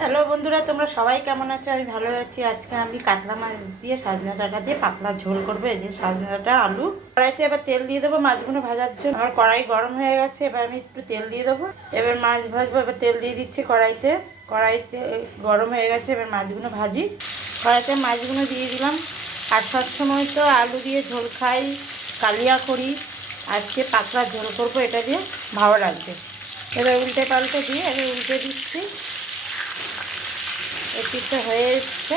Hello বন্ধুরা, তোমরা সবাই কেমন আছো? আমি ভালো আছি। আজকে আমি কাতলা মাছ দিয়ে সজনে ডাঁটা দিয়ে পাতলা ঝোল করবো। এই যে সজনে ডাঁটা, আলু। কড়াইতে এবার তেল দিয়ে দেবো মাছগুলো ভাজার জন্য। আমার কড়াই গরম হয়ে গেছে, এবার আমি একটু তেল দিয়ে দেবো। এবার মাছ ভাজবো। এবার তেল দিয়ে দিচ্ছি কড়াইতে। কড়াইতে গরম হয়ে গেছে, এবার মাছগুলো ভাজি। কড়াইতে মাছগুলো দিয়ে দিলাম। আর সবসময় তো আলু দিয়ে ঝোল খাই, কালিয়া করি। আজকে পাতলা ঝোল করবো, এটা দিয়ে ভালো লাগবে। এবার উল্টে পাল্টে দিয়ে এবার উল্টে দিচ্ছি। এই পিঠটা হয়ে এসছে।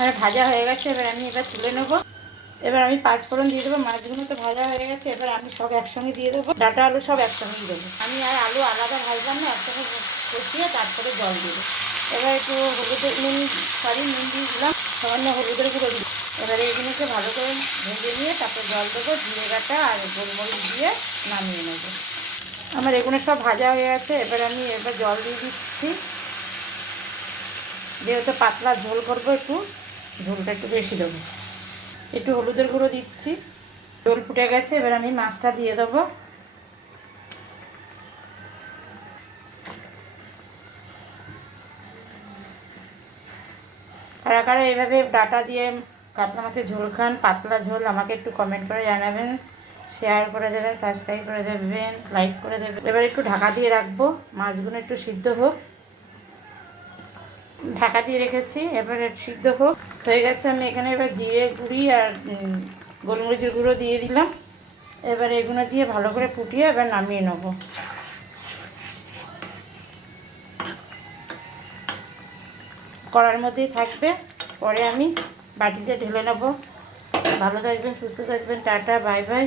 আর ভাজা হয়ে গেছে, এবার আমি তুলে নেবো। এবার আমি 5 ফোড়ন দিয়ে দেবো। মাছগুলো তো ভাজা হয়ে গেছে, এবার আমি সব একসঙ্গে দিয়ে দেবো। ডাঁটা আলু সব একসঙ্গেই দেবো। আমি আর আলু আলাদা ভাজলাম না, একসাথে কষিয়ে তারপরে জল দেবো। এবার একটু নুন দিয়ে দিলাম, সামান্য হলুদের গুঁড়ো দিই। এবারে এগুলোকে ভালো করে ভেজে নিয়ে তারপর জল দেবো। জিরে বাটা আর গোলমরিচ দিয়ে নামিয়ে নেবো। আমার এগুলো সব ভাজা হয়ে গেছে, এবার জল দিয়ে দিচ্ছি। যেহেতু পাতলা ঝোল করবো, ঝোলটা একটু বেশি দেবো। একটু হলুদের গুঁড়ো দিচ্ছি। ঝোল ফুটে গেছে, এবার আমি মাছটা দিয়ে দেবো। কারা কারা এইভাবে ডাঁটা দিয়ে কাতলা মাছের ঝোল খান, পাতলা ঝোল, আমাকে একটু কমেন্ট করে জানাবেন। শেয়ার করে দেবেন, সাবস্ক্রাইব করে দেবেন, লাইক করে দেবেন। এবার একটু ঢাকা দিয়ে রাখবো, মাছগুলো একটু সিদ্ধ হোক। ঢাকা দিয়ে রেখেছি, এবারে সিদ্ধ হোক। হয়ে গেছে। আমি এখানে এবার জিরে গুঁড়ি আর গোলমরিচের গুঁড়ো দিয়ে দিলাম। এবার এগুলো দিয়ে ভালো করে ফুটিয়ে এবার নামিয়ে নেব। কড়ার মধ্যেই থাকবে, পরে আমি বাটিতে ঢেলে নেব। ভালো থাকবেন, সুস্থ থাকবেন। Tata, bye bye.